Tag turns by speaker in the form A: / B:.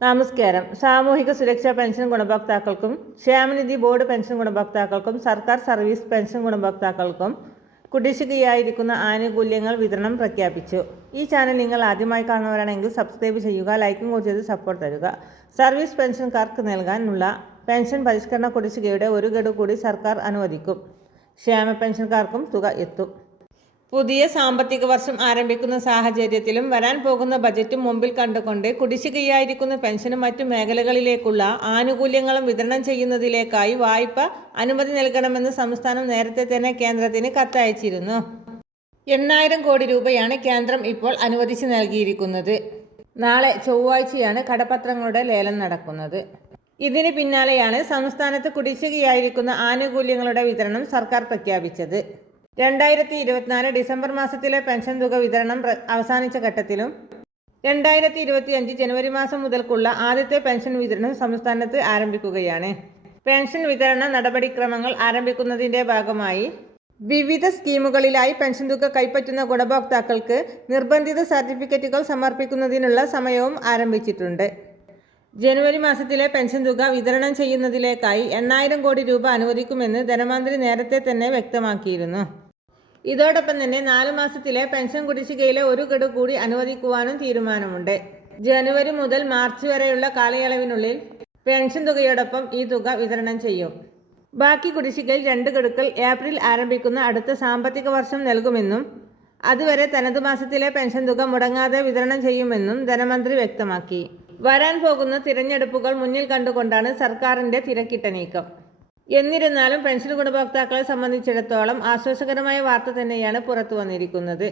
A: നമസ്കാരം. സാമൂഹിക സുരക്ഷാ പെൻഷൻ ഗുണഭോക്താക്കൾക്കും ക്ഷേമനിധി ബോർഡ് പെൻഷൻ ഗുണഭോക്താക്കൾക്കും സർക്കാർ സർവീസ് പെൻഷൻ ഗുണഭോക്താക്കൾക്കും കുടിശ്ശികയായിരിക്കുന്ന ആനുകൂല്യങ്ങൾ വിതരണം പ്രഖ്യാപിച്ചു. ഈ ചാനൽ നിങ്ങൾ ആദ്യമായി കാണുന്നവരാണെങ്കിൽ സബ്സ്ക്രൈബ് ചെയ്യുക ലൈക്കും കൂടി ചെയ്ത് സപ്പോർട്ട് തരുക. സർവീസ് പെൻഷൻകാർക്ക് നൽകാനുള്ള പെൻഷൻ പരിഷ്കരണ കുടിശ്ശികയുടെ ഒരു ഗഡു കൂടി സർക്കാർ അനുവദിക്കും. ക്ഷേമ പെൻഷൻകാർക്കും തുക എത്തും. പുതിയ സാമ്പത്തിക വർഷം ആരംഭിക്കുന്ന സാഹചര്യത്തിലും വരാൻ പോകുന്ന ബജറ്റും മുമ്പിൽ കണ്ടുകൊണ്ട് കുടിശ്ശികയായിരിക്കുന്ന പെൻഷനും മറ്റു മേഖലകളിലേക്കുള്ള ആനുകൂല്യങ്ങളും വിതരണം ചെയ്യുന്നതിലേക്കായി വായ്പ അനുമതി നൽകണമെന്ന് സംസ്ഥാനം നേരത്തെ തന്നെ കേന്ദ്രത്തിന് കത്തയച്ചിരുന്നു. എണ്ണായിരം കോടി രൂപയാണ് കേന്ദ്രം ഇപ്പോൾ അനുവദിച്ച് നൽകിയിരിക്കുന്നത്. നാളെ ചൊവ്വാഴ്ചയാണ് കടപത്രങ്ങളുടെ ലേലം നടക്കുന്നത്. ഇതിന് പിന്നാലെയാണ് സംസ്ഥാനത്ത് കുടിശ്ശികയായിരിക്കുന്ന ആനുകൂല്യങ്ങളുടെ വിതരണം സർക്കാർ പ്രഖ്യാപിച്ചത്. രണ്ടായിരത്തി ഇരുപത്തിനാല് ഡിസംബർ മാസത്തിലെ പെൻഷൻ തുക വിതരണം അവസാനിച്ച ഘട്ടത്തിലും രണ്ടായിരത്തി ഇരുപത്തി അഞ്ച് ജനുവരി മാസം മുതൽക്കുള്ള ആദ്യത്തെ പെൻഷൻ വിതരണം സംസ്ഥാനത്ത് ആരംഭിക്കുകയാണ്. പെൻഷൻ വിതരണ നടപടിക്രമങ്ങൾ ആരംഭിക്കുന്നതിന്റെ ഭാഗമായി വിവിധ സ്കീമുകളിലായി പെൻഷൻ തുക കൈപ്പറ്റുന്ന ഗുണഭോക്താക്കൾക്ക് നിർബന്ധിത സർട്ടിഫിക്കറ്റുകൾ സമർപ്പിക്കുന്നതിനുള്ള സമയവും ആരംഭിച്ചിട്ടുണ്ട്. ജനുവരി മാസത്തിലെ പെൻഷൻ തുക വിതരണം ചെയ്യുന്നതിലേക്കായി എണ്ണായിരം കോടി രൂപ അനുവദിക്കുമെന്ന് ധനമന്ത്രി നേരത്തെ തന്നെ വ്യക്തമാക്കിയിരുന്നു. ഇതോടൊപ്പം തന്നെ നാലു മാസത്തിലെ പെൻഷൻ കുടിശ്ശികയിലെ ഒരു ഗഡു കൂടി അനുവദിക്കുവാനും തീരുമാനമുണ്ട്. ജനുവരി മുതൽ മാർച്ച് വരെയുള്ള കാലയളവിനുള്ളിൽ പെൻഷൻ തുകയോടൊപ്പം ഈ തുക വിതരണം ചെയ്യും. ബാക്കി കുടിശ്ശികയിൽ രണ്ട് ഗഡുക്കൾ ഏപ്രിൽ ആരംഭിക്കുന്ന അടുത്ത സാമ്പത്തിക വർഷം നൽകുമെന്നും അതുവരെ തനത് മാസത്തിലെ പെൻഷൻ തുക മുടങ്ങാതെ വിതരണം ചെയ്യുമെന്നും ധനമന്ത്രി വ്യക്തമാക്കി. വരാൻ പോകുന്ന തിരഞ്ഞെടുപ്പുകൾ മുന്നിൽ കണ്ടുകൊണ്ടാണ് സർക്കാരിന്റെ തിരക്കിട്ട നീക്കം. എന്നിരുന്നാലും പെൻഷൻ ഗുണഭോക്താക്കളെ സംബന്ധിച്ചിടത്തോളം ആശ്വാസകരമായ വാർത്ത തന്നെയാണ് പുറത്തു വന്നിരിക്കുന്നത്.